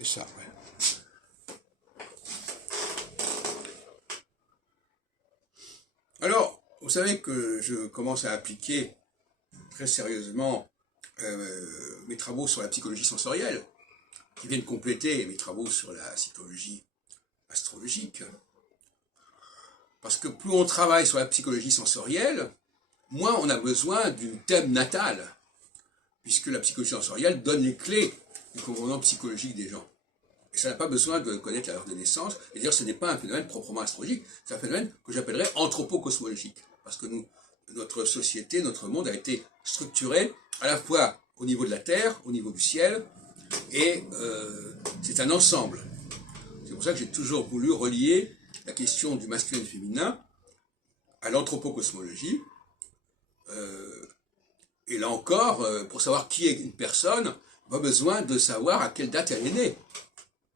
C'est ça, ouais. Alors, vous savez que je commence à appliquer très sérieusement mes travaux sur la psychologie sensorielle, qui viennent compléter mes travaux sur la psychologie astrologique. Parce que plus on travaille sur la psychologie sensorielle, moins on a besoin du thème natal, puisque la psychologie sensorielle donne les clés du comportement psychologique des gens. Et ça n'a pas besoin de connaître l'heure de naissance. Et d'ailleurs, ce n'est pas un phénomène proprement astrologique, c'est un phénomène que j'appellerais anthropo-cosmologique. Parce que notre société, notre monde a été structuré à la fois au niveau de la Terre, au niveau du ciel, et c'est un ensemble. C'est pour ça que j'ai toujours voulu relier la question du masculin et du féminin à l'anthropo-cosmologie. Et là encore, pour savoir qui est une personne, pas besoin de savoir à quelle date elle est née.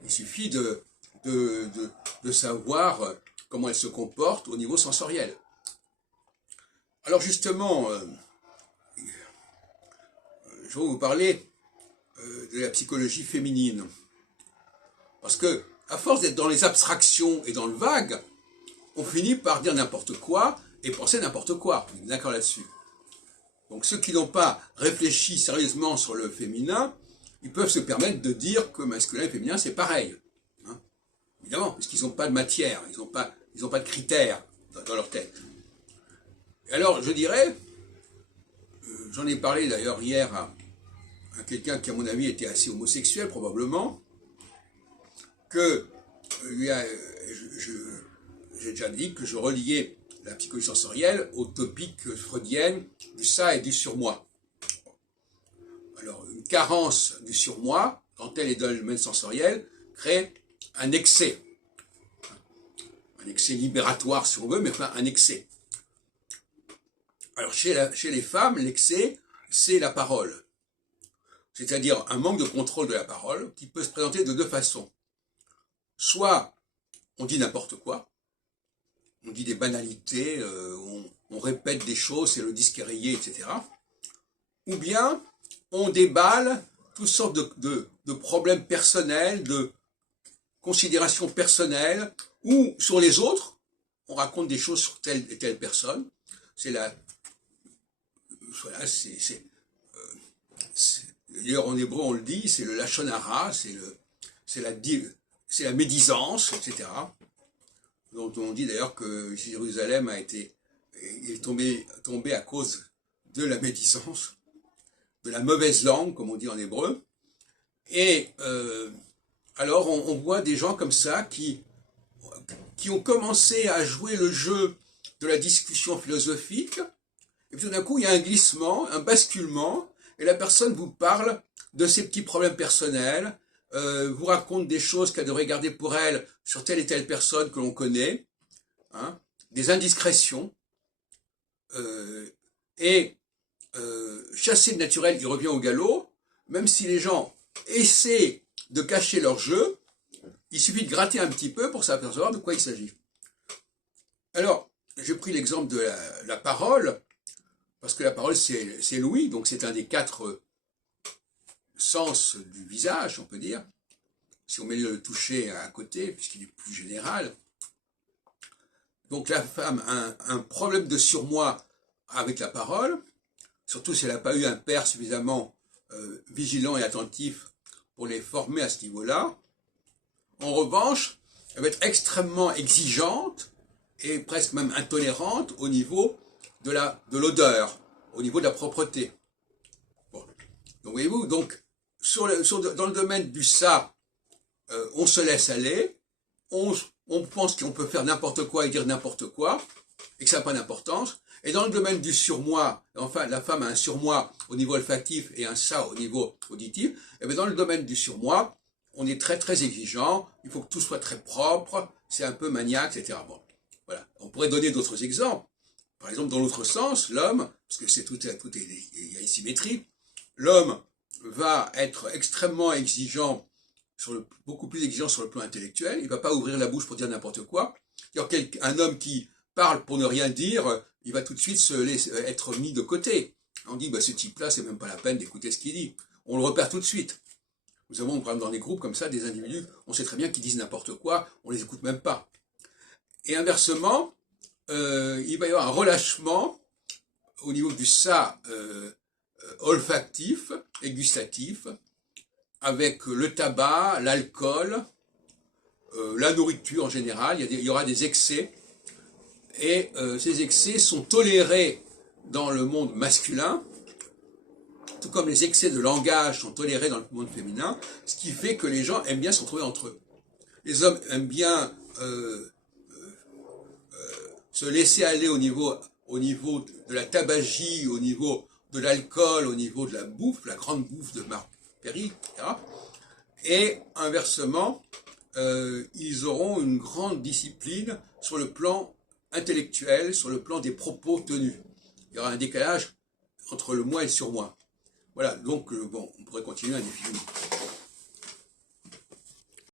Il suffit de savoir comment elle se comporte au niveau sensoriel. Alors justement, je vais vous parler de la psychologie féminine. Parce que, à force d'être dans les abstractions et dans le vague, on finit par dire n'importe quoi et penser n'importe quoi. On est d'accord là-dessus. Donc ceux qui n'ont pas réfléchi sérieusement sur le féminin, ils peuvent se permettre de dire que masculin et féminin c'est pareil. Hein, évidemment, parce qu'ils n'ont pas de matière, ils n'ont pas de critères dans leur tête. Et alors je dirais, j'en ai parlé d'ailleurs hier à quelqu'un qui à mon avis était assez homosexuel probablement, que j'ai déjà dit que je reliais la psychologie sensorielle aux topiques freudiennes du ça et du surmoi. Alors, une carence du surmoi, quand elle est dans le domaine sensoriel, crée un excès libératoire si on veut, mais enfin un excès. Alors, chez les femmes, l'excès, c'est la parole. C'est-à-dire un manque de contrôle de la parole qui peut se présenter de deux façons. Soit on dit n'importe quoi, on dit des banalités, on répète des choses, c'est le disque est rayé, etc. Ou bien on déballe toutes sortes de problèmes personnels, de considérations personnelles, ou sur les autres, on raconte des choses sur telle et telle personne. D'ailleurs en hébreu on le dit, c'est le lachon hara, c'est la médisance, etc. Dont on dit d'ailleurs que Jérusalem est tombé à cause de la médisance, de la mauvaise langue, comme on dit en hébreu. Et alors on voit des gens comme ça qui ont commencé à jouer le jeu de la discussion philosophique, et puis tout d'un coup il y a un glissement, un basculement, et la personne vous parle de ses petits problèmes personnels, vous raconte des choses qu'elle devrait garder pour elle sur telle et telle personne que l'on connaît, hein, des indiscrétions, et chassé de naturel, il revient au galop, même si les gens essaient de cacher leur jeu, il suffit de gratter un petit peu pour s'apercevoir de quoi il s'agit. Alors, j'ai pris l'exemple de la parole, parce que la parole c'est l'ouïe, donc c'est un des 4 sens du visage, on peut dire, si on met le toucher à côté, puisqu'il est plus général. Donc la femme a un problème de surmoi avec la parole, surtout si elle n'a pas eu un père suffisamment vigilant et attentif pour les former à ce niveau-là. En revanche, elle va être extrêmement exigeante et presque même intolérante au niveau de l'odeur, au niveau de la propreté. Bon. Donc voyez-vous, donc dans le domaine du ça, on se laisse aller, on pense qu'on peut faire n'importe quoi et dire n'importe quoi, et que ça n'a pas d'importance. Et dans le domaine du surmoi, enfin la femme a un surmoi au niveau olfactif et un ça au niveau auditif, et bien dans le domaine du surmoi, on est très très exigeant, il faut que tout soit très propre, c'est un peu maniaque, etc. Bon, voilà. On pourrait donner d'autres exemples. Par exemple, dans l'autre sens, l'homme, parce que il y a une symétrie, l'homme va être extrêmement exigeant, beaucoup plus exigeant sur le plan intellectuel, il ne va pas ouvrir la bouche pour dire n'importe quoi. Un homme qui parle pour ne rien dire, il va tout de suite être mis de côté. On dit, bah, ce type-là, c'est même pas la peine d'écouter ce qu'il dit. On le repère tout de suite. Nous avons, par exemple, dans des groupes comme ça, des individus, on sait très bien qu'ils disent n'importe quoi, on les écoute même pas. Et inversement, il va y avoir un relâchement au niveau du ça olfactif et gustatif, avec le tabac, l'alcool, la nourriture en général. Il y aura des excès, et ces excès sont tolérés dans le monde masculin, tout comme les excès de langage sont tolérés dans le monde féminin, ce qui fait que les gens aiment bien se retrouver entre eux. Les hommes aiment bien se laisser aller au niveau de la tabagie, au niveau de l'alcool, au niveau de la bouffe, la grande bouffe de Marc Perry, etc. Et inversement, ils auront une grande discipline sur le plan intellectuel, sur le plan des propos tenus. Il y aura un décalage entre le moi et le surmoi. Voilà, donc bon, on pourrait continuer indéfiniment.